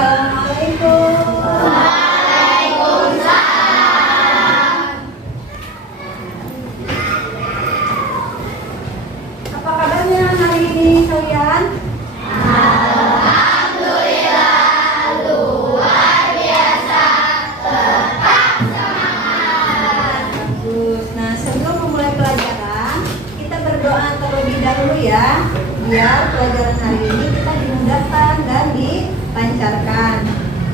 Assalamualaikum. Apa kabarnya hari ini kalian? Bagus. Nah, sebelum memulai pelajaran, kita berdoa terlebih dahulu ya, biar pelajaran hari ini kita dimudahkan dan dilancarkan.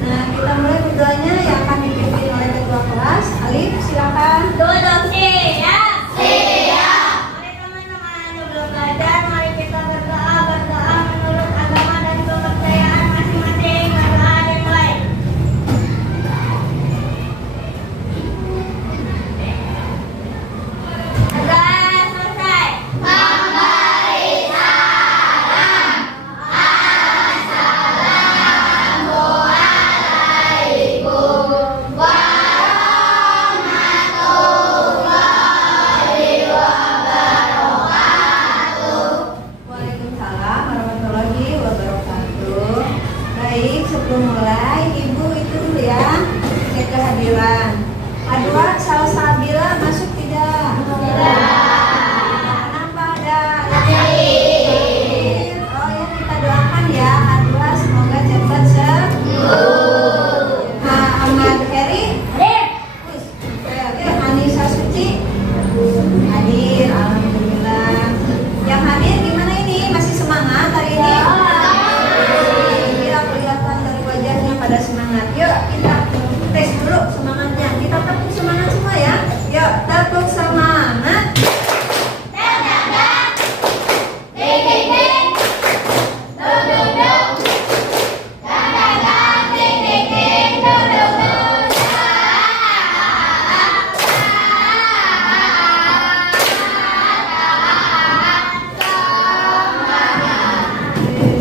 Nah, kita mulai berdoanya yang akan dipimpin oleh ketua kelas. Alif, silakan. Doa siap. Siap. Mari teman-teman sebelum belajar, mari kita berdoa menurut agama dan kepercayaan masing-masing. Berdoa dimulai. Sudah selesai. Waalaikumsalam warahmatullahi wabarakatuh. Baik, sebelum mulai, Ibu itu dulu ya, cek kehadiran. Adwa salsabila masuk tidak? Kenapa ada? Oh ya, kita doakan ya, Adwa semoga cepat sembuh. Nah, Ahmad Heri, Anissa Suci, hadir, alhamdulillah. Yang hadir gimana ini? Masih semangat hari ini? Iya, kelihatan dari wajahnya pada semangat. Yuk, kita tes dulu semangatnya. Kita tepuk semangat semua ya. Yuk, tepuk semangat.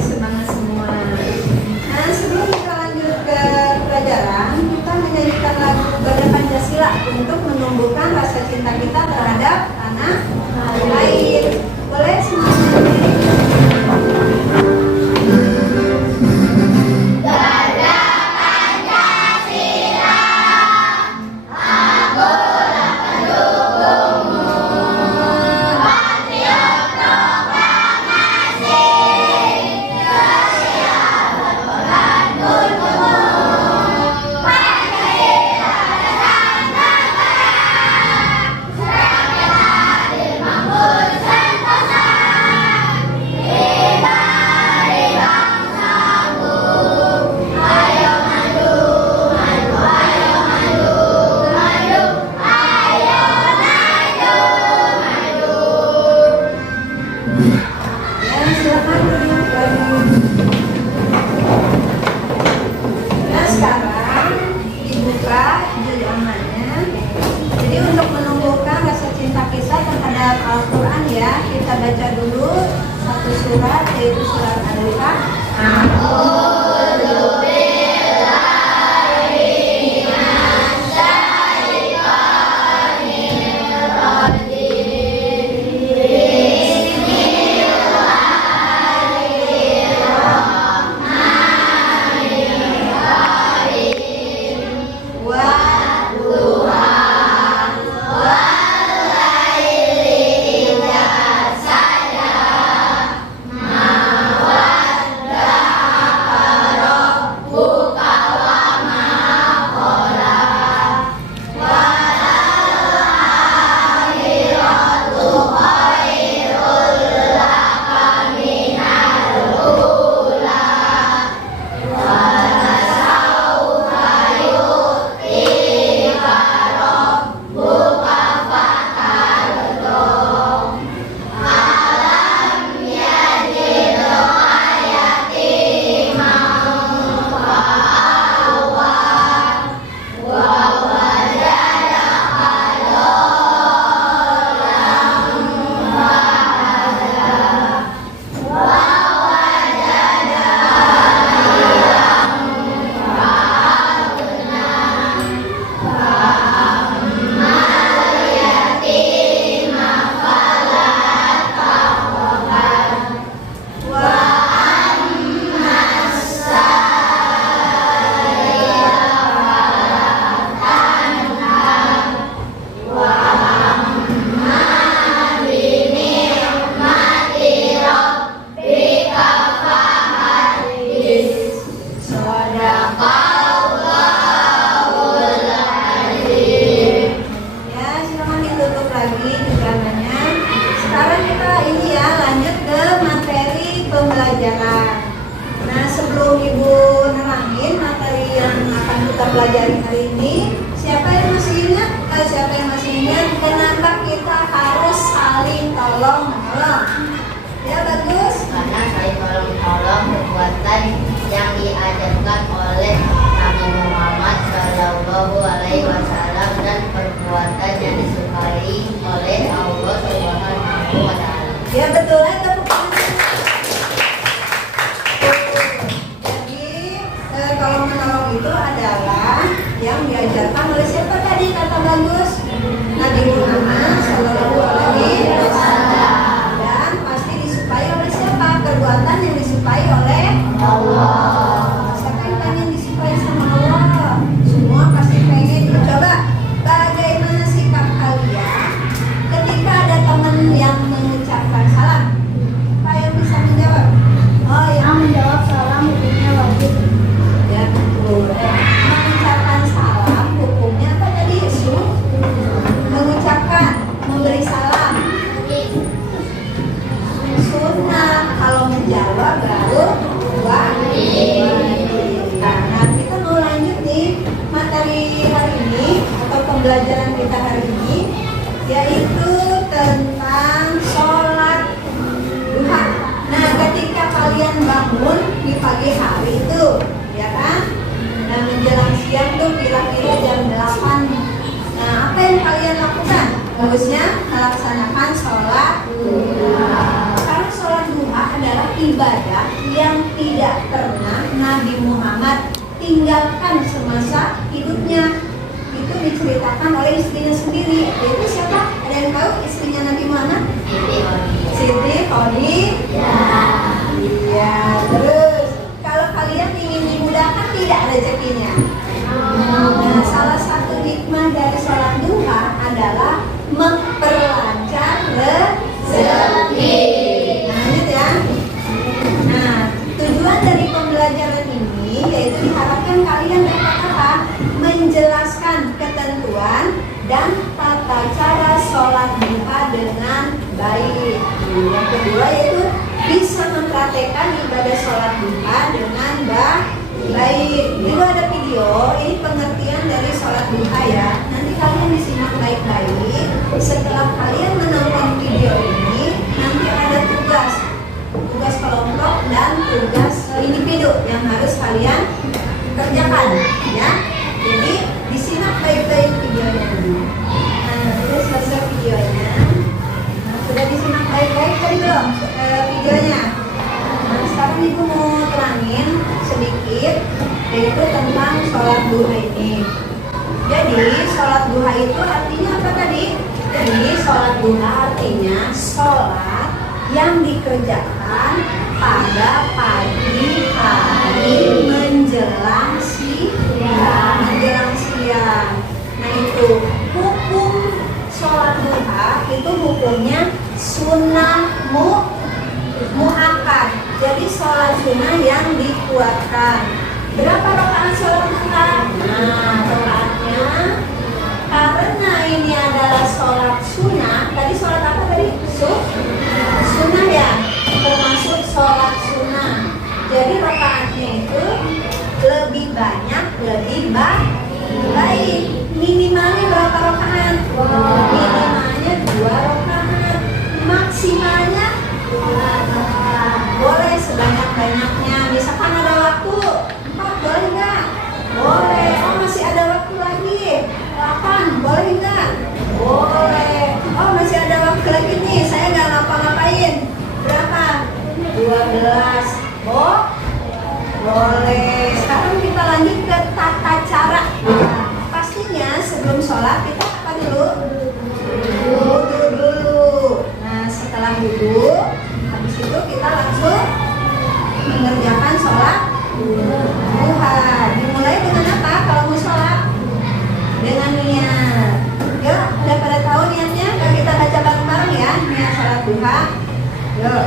Semangat semua. Nah, sebelum kita lanjut ke pelajaran, kita menyanyikan lagu Gada Pancasila untuk menumbuhkan rasa cinta kita terhadap tanah air. Boleh semuanya? Ya, silakan duduk lagi. Nah, sekarang dibuka judul amannya. Jadi untuk menumbuhkan rasa cinta kita terhadap Al-Quran ya, kita baca dulu satu surat, yaitu surat Al-Fatihah. pelajaran. Nah, sebelum Ibu nerangin materi yang akan kita pelajari hari ini, siapa yang masih ingat? Siapa yang masih ingat kenapa kita harus saling tolong menolong? Ya, bagus. Karena saling tolong menolong perbuatan yang diajarkan oleh Nabi Muhammad Shallallahu Alaihi Wasallam dan perbuatan yang disukai oleh Allah Subhanahu Wa Taala. Ya, betul. Tepuk tangan. Jadi tolong menolong itu adalah yang diajarkan oleh siapa tadi kata bagus? Nabi Muhammad Shallallahu Alaihi Wasallam. Dan pasti disukai oleh siapa? Perbuatan yang disukai oleh Allah. Siapa yang pengen disukai sama Allah? Semua pasti pengen. Coba, bagaimana sikap kalian ketika ada teman yang mengucapkan salam? Siapa yang bisa menjawab? Oh, yang menjawab salam hukumnya wajib. ya betul. Mengucapkan salam hukumnya apa tadi? Mengucapkan, memberi salam. Sunnah. Kalau menjawab baru wajib. Nah, kita mau lanjut nih materi hari ini atau pembelajaran kita hari ini, yaitu tentang sholat duha. Nah, ketika kalian bangun di pagi hari itu, ya kan? Nah, menjelang siang tuh kira-kira jam 8. Nah, apa yang kalian lakukan? Bagusnya melaksanakan sholat duha. Karena sholat duha adalah ibadah yang tidak pernah Nabi Muhammad tinggalkan semasa hidupnya. Itu diceritakan oleh istrinya sendiri. Yaitu siapa? Ada yang tahu istrinya Nabi Muhammad? Siti Khadijah. Iya, terus kalau kalian ingin dimudahkan tidak rezekinya. Nah, salah satu hikmah dari sholat duha adalah memperlancar rezeki. Nah, lanjut ya. Nah, tujuan dari pembelajaran ini yaitu diharapkan kalian dapat apa? Menjelaskan ketentuan dan tata cara sholat duha dengan baik. Yang kedua yaitu bisa mempraktekkan ibadah sholat duha dengan baik. Itu ada video, ini pengertian dari sholat duha ya. Nanti kalian disimak baik-baik. Setelah kalian menonton video ini, nanti ada tugas kelompok dan tugas individu yang harus kalian kerjakan ya. Jadi disimak baik-baik videonya. Nah, sudah selesai videonya. Nah, sudah disimak baik-baik tadi belum videonya? Nah, sekarang ibu mau terangin sedikit yaitu tentang sholat duha ini. Jadi sholat duha itu artinya apa tadi? Jadi sholat duha artinya sholat yang dikerjakan pada pagi hari menjelang siang. Nah, itu hukum sholat duha itu hukumnya sunnah muakkad. Jadi sholat sunnah yang dikuatkan. Berapa rakaat sholat duha? Nah, rakaatnya karena ini adalah sholat sunnah. Tadi sholat apa tadi? Sunnah ya, termasuk sholat sunnah. Jadi rakaatnya itu lebih banyak, lebih baik. Minimalnya berapa rakaat? Minimalnya 2 rakaat. Maksimalnya boleh sebanyak-banyaknya. Misalkan ada waktu 4, boleh nggak? Boleh. Oh, masih ada waktu lagi 8, boleh nggak? Boleh. Oh, masih ada waktu lagi nih, saya nggak ngapa-ngapain. Berapa? 12. Oh, boleh. Sekarang kita lanjut ke tata cara. Nah, pastinya sebelum sholat kita apa dulu? Wudu dulu. Nah, setelah wudu, habis itu kita langsung mengerjakan sholat duha. Dimulai dengan apa kalau mau sholat? Dengan niat. Yuk, udah pada tahu niatnya? Kita baca bareng-bareng ya, niat sholat duha. Yuk.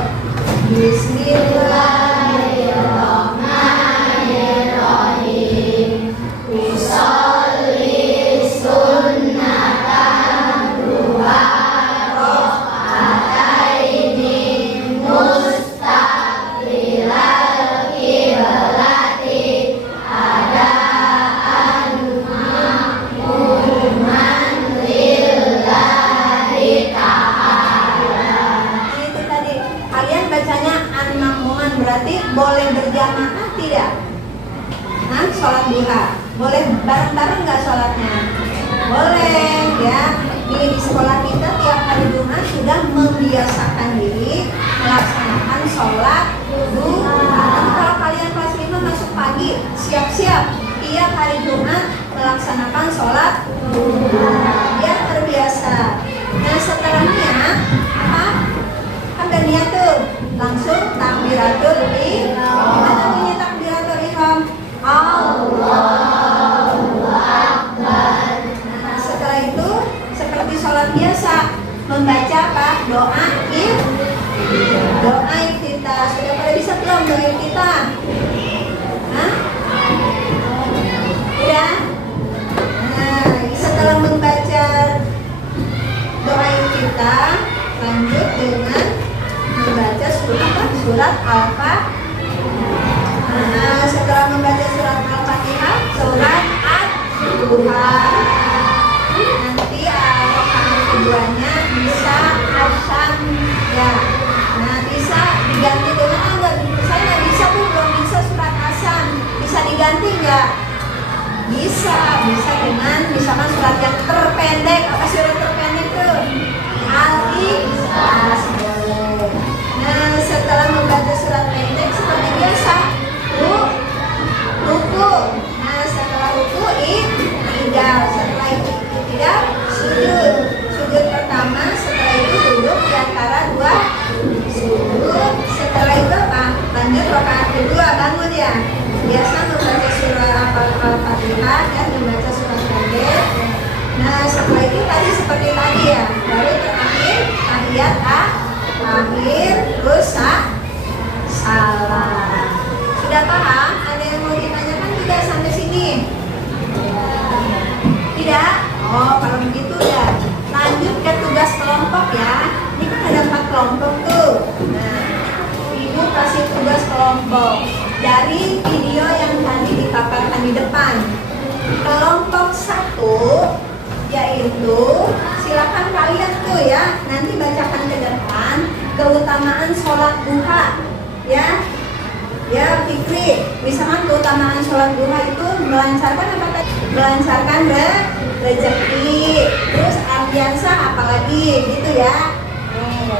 Bismillahirrahmanirrahim. Usolli sunnatan duha rakaataini mustaqbilan boleh berjamaah tidak? Nah, sholat duha. Boleh bareng-bareng nggak sholatnya? Boleh ya. Di sekolah kita tiap hari Jumat sudah membiasakan diri melaksanakan sholat duha. Nanti kalau kalian kelas 5 masuk pagi, siap-siap tiap hari Jumat melaksanakan sholat duha. Biar terbiasa. Nah, setelahnya apa? Kan udah niat tuh, langsung takbiratul ihram. Gimana bunyi takbiratul ihram? Allahu Akbar. Nah, setelah itu seperti sholat biasa, membaca apa? Doa kita. Sudah pada bisa belum doa kita? Hah? Udah? Nah, setelah membaca doa kita, lanjut dengan membaca surat Al-Fatihah. Nah, setelah membaca surat Al-Fatihah, surat Ad-Duha. Nanti rakaat keduanya bisa asam ya. Nah, bisa diganti dengan saya nggak bisa tuh, belum bisa surat asam. Bisa diganti nggak? Bisa dengan misalkan surat yang terpendek. Apa surat terpendek tuh? Al-Ikhlas. Nah, setelah membaca surat pendek seperti biasa, ruku. Nah, setelah ruku i'tidal. Setelah itu i'tidal, sujud. Sujud pertama, setelah itu duduk di antara dua sujud. Setelah itu apa? Lanjut rakaat kedua, bangun ya. Biasa membaca surah Al-Fatihah dan membaca surat pendek. Nah, setelah itu tadi seperti tadi ya. Baru terakhir tahiyat akhir, terus salam. Sudah paham? Ada yang mau ditanyakan tidak sampai sini? Tidak? Oh, kalau begitu ya lanjut ke tugas kelompok ya. Ini kan ada 4 kelompok tuh. Nah, Ibu kasih tugas kelompok dari video yang tadi dipaparkan di depan. Kelompok 1 yaitu silakan kalian tuh ya nanti bacakan ke depan keutamaan sholat duha ya. Ya, Fikri, misalkan keutamaan sholat duha itu melancarkan apa tadi? Melancarkan rezeki, terus ambiansa apalagi gitu ya.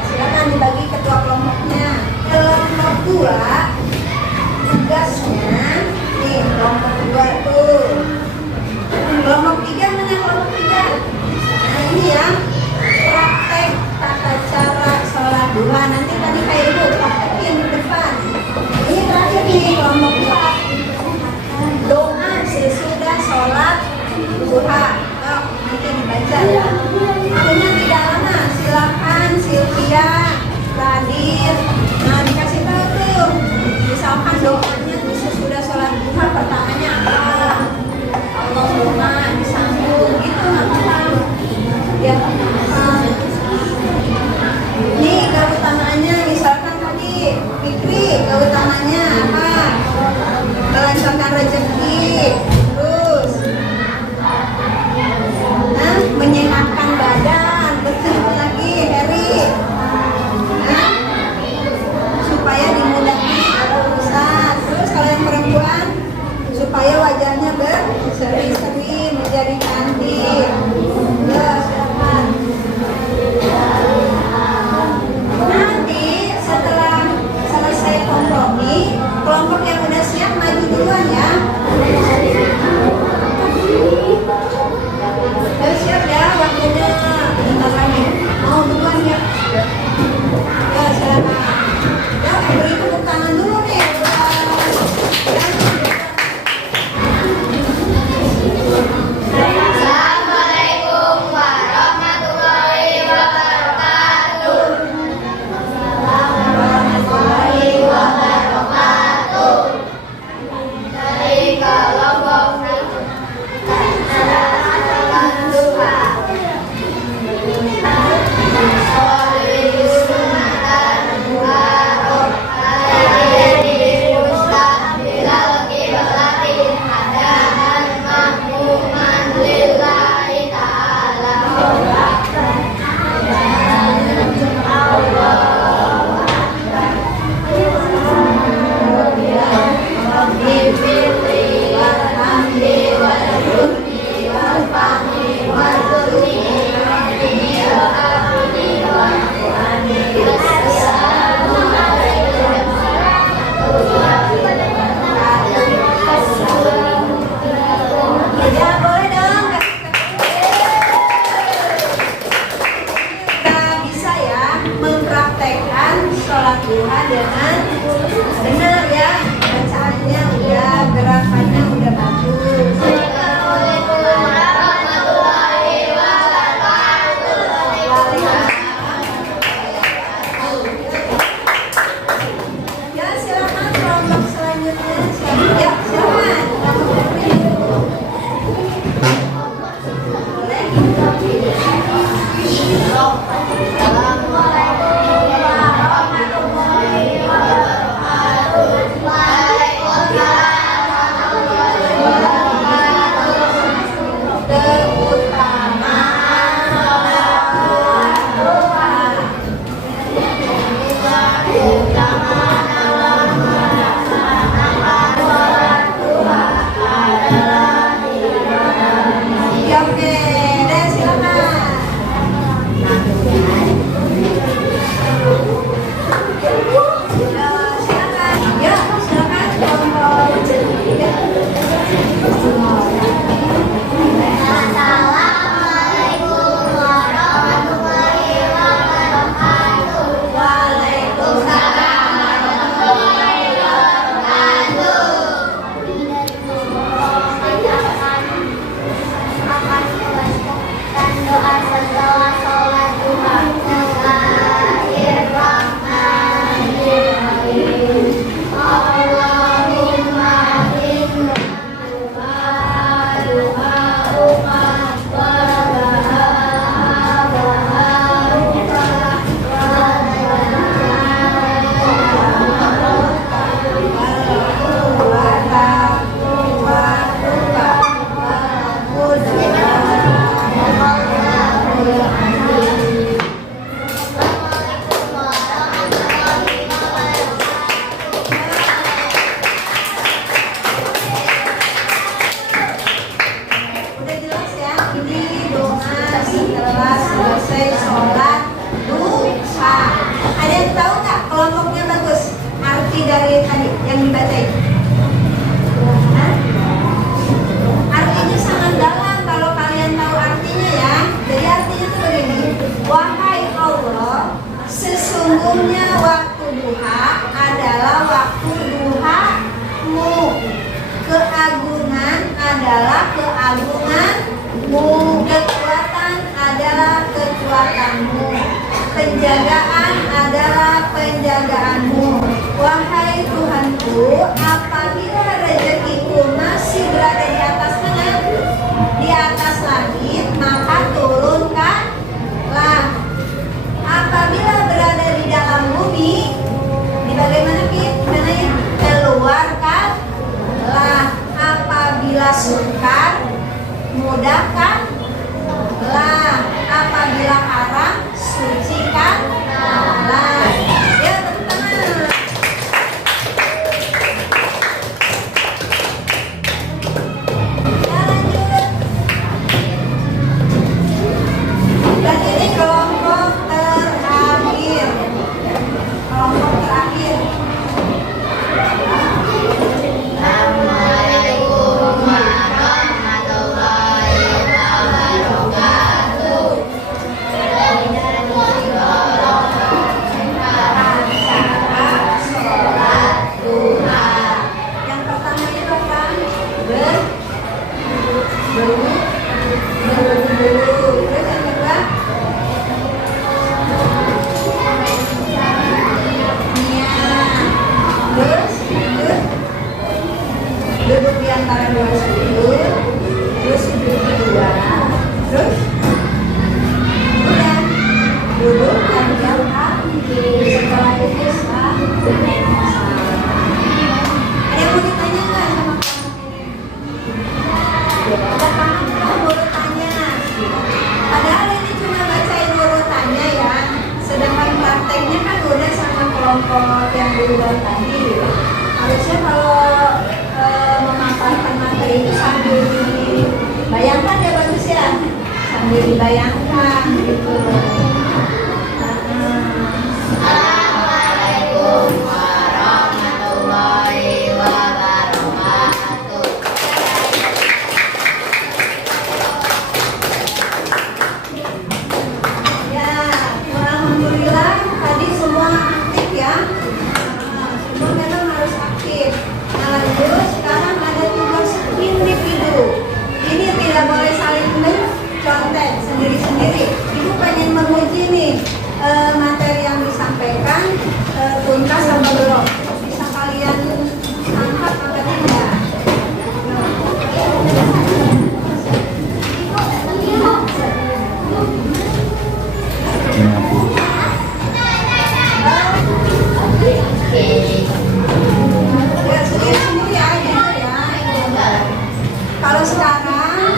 Silakan dibagi ketua kelompoknya. Kelompok 2 tugasnya nih, kelompok 2 tuh. Kelompok 3 mana kelompok 3? Nah, ini ya praktek tata cara sholat duha. Nanti tadi kayak ibu praktekin di depan. Ini terakhir nih kelompok 4. Doa sesudah sholat duha. Oh, nanti dibaca ya. Waktunya tidak lama. Silakan Sylvia, Radir. Nah, dikasih tahu tuh penjagaan adalah penjagaanmu. Wahai Tuhanku, apabila rezekiku masih berada di atas mana? Di atas langit, maka turunkanlah. Apabila berada di dalam bumi, di bagaimana Mana ya? Keluarkanlah. Apabila sukar, mudahkanlah. Apabila haram, sucikanlah. Ya, tepuk tangan. Ya, lanjut. Dan ini kelompok terakhir. Kelompok terakhir. Assalamualaikum warahmatullahi wabarakatuh. Sholat duha. Yang pertama itu apa? Berwudu. Terus yang kedua? Niat. Terus duduk di antara dua sujud. Terus sujud kedua. Terus udah duduk dan diam kaki. Setelah itu ada yang mau ditanya nggak sama kamu ini? Udah paham kan urutannya? Padahal ini cuma bacain urutannya ya. Sedangkan prakteknya kan udah sama kelompok yang diudah tadi. Harusnya kalau memaparkan materi itu sambil dibayangkan ya bagus ya. Sambil dibayangkan gitu. Assalamualaikum warahmatullahi wabarakatuh. Ya, alhamdulillah tadi semua aktif ya. Semua memang harus aktif. Nah, lanjut sekarang ada tugas individu. Ini tidak boleh saling mencontek sendiri-sendiri. Ibu pengen menguji nih materi yang disampaikan tuntas atau belum. Bisa kalian angkat atau tidak? Ya, sendiri-sendiri aja ya. Kalau sekarang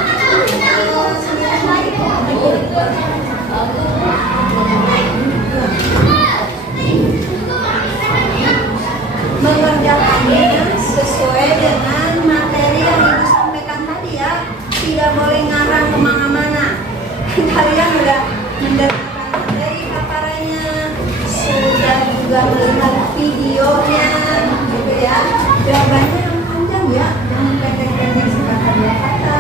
mengerjakannya sesuai dengan materi yang Ibu sampaikan tadi ya. Tidak boleh ngarang kemana-mana. Kalian udah mendengarkan materi paparannya, sudah juga melihat videonya gitu ya. Jawabannya yang panjang ya, jangan pendek-pendek sekata dua kata.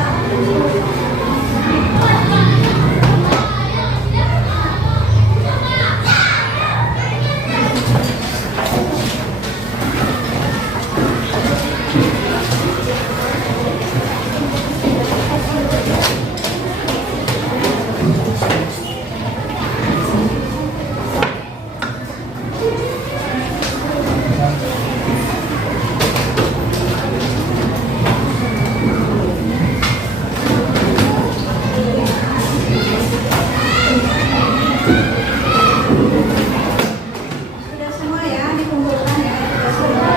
Sudah semua ya dikumpulkan ya, sudah semua.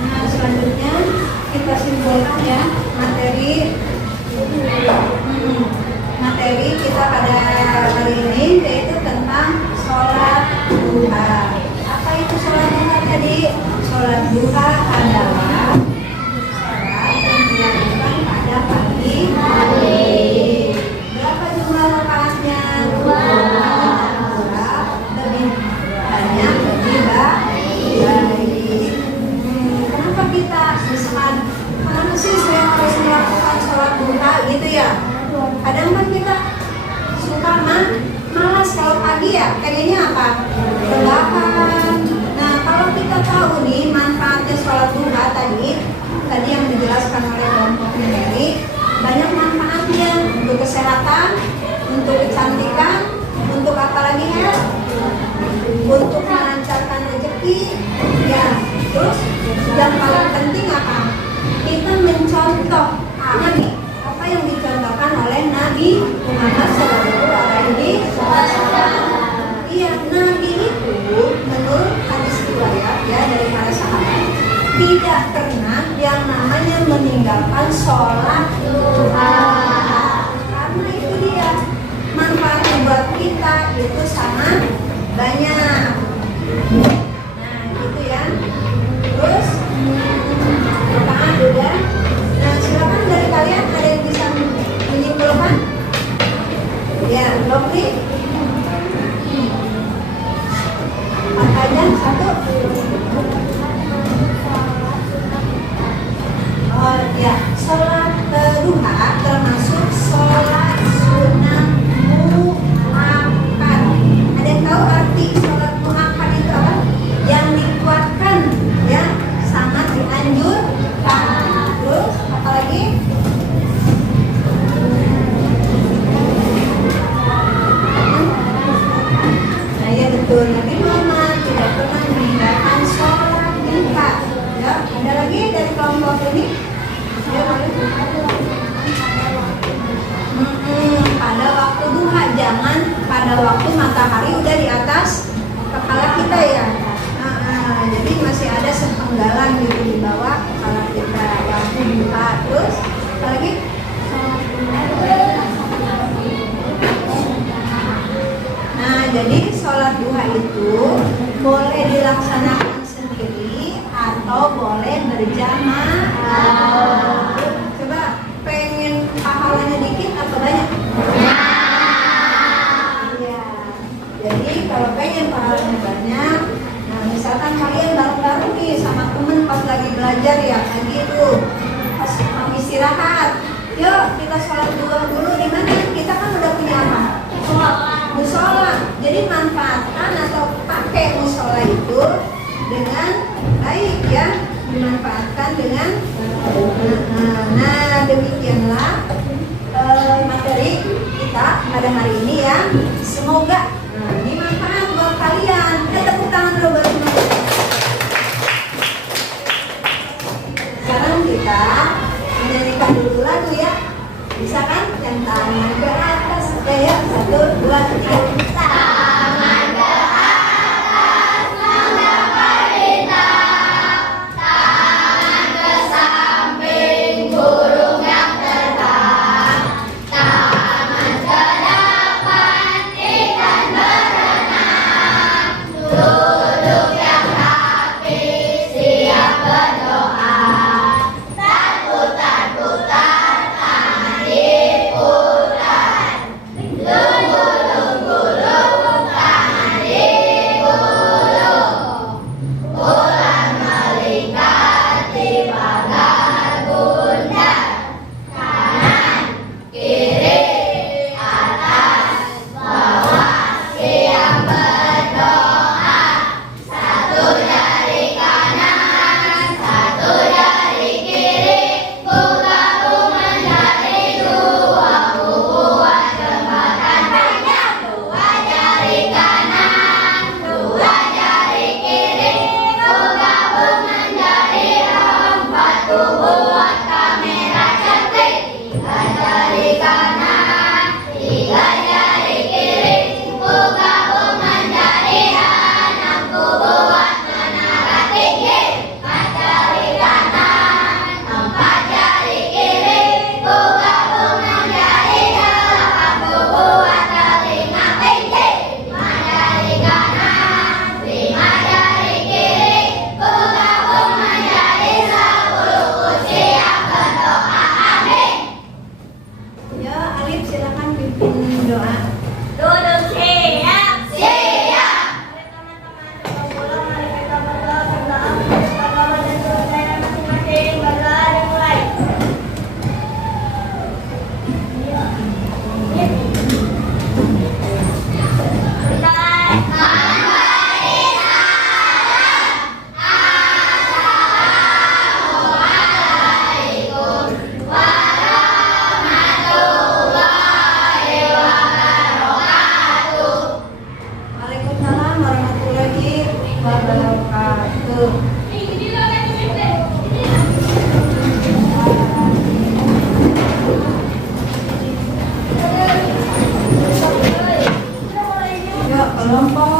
Nah, selanjutnya kita simpulkan ya materi kita pada hari ini, yaitu tentang sholat duha. Apa itu sholat duha tadi? Sholat duha adalah sholat yang dilakukan pada pagi hari. Berapa jumlah rakaatnya? Dua. Lebih banyak, lebih baik. Kenapa kita kenapa sih sering harus melakukan sholat duha gitu ya? Kadang kan kita suka malas kalau pagi ya, pengennya apa? Rebahan. Nah, kalau kita tahu nih manfaatnya sholat duha Muhammad Shallallahu Alaihi Wasallam. Iya, Nabi itu menurut hadis riwayat ya dari para sahabat tidak pernah yang namanya meninggalkan sholat duha. Karena itu dia manfaatnya buat kita itu sangat banyak. Nah, gitu ya. Terus apaan udah? Nah, silakan dari kalian ada yang bisa menyimpulkan? Ya, Lopri. Makanya satu. Oh ya, sholat duha termasuk sholat sunnah muakkad. Ada yang tahu arti sholat muakkad itu apa? Yang dikuatkan, ya, sangat dianjurkan. Terus apa lagi? Nah ya betul, Nabi Muhammad tidak pernah meninggalkan sholat duha. Ya, ada lagi dari kelompok ini? Ya, pada waktu duha, jangan pada waktu matahari udah di atas kepala kita ya. Jadi masih ada sepenggalan gitu di bawah kepala kita waktu duha. Terus apa lagi? Nah, jadi sholat duha itu boleh dilaksanakan sendiri atau boleh berjamaah. Coba pengen pahalanya dikit atau banyak? Ya. Jadi kalau pengen pahalanya banyak, nah misalkan kalian bareng-bareng nih sama temen pas lagi belajar ya, lagi itu pas mau istirahat, yuk kita sholat duha dulu di mana? Kita kan udah punya apa? Musola. Jadi manfaatkan atau pakai musola itu dengan baik ya, dimanfaatkan dengan nah demikianlah materi kita pada hari ini ya. Semoga ini manfaat buat kalian. Tepuk tangan dulu buat semuanya. Sekarang kita menyanyikan dulu lagu ya. Bisa kan? Yang tangan ke atas. Oke ya, 1, 2, 3. kelompok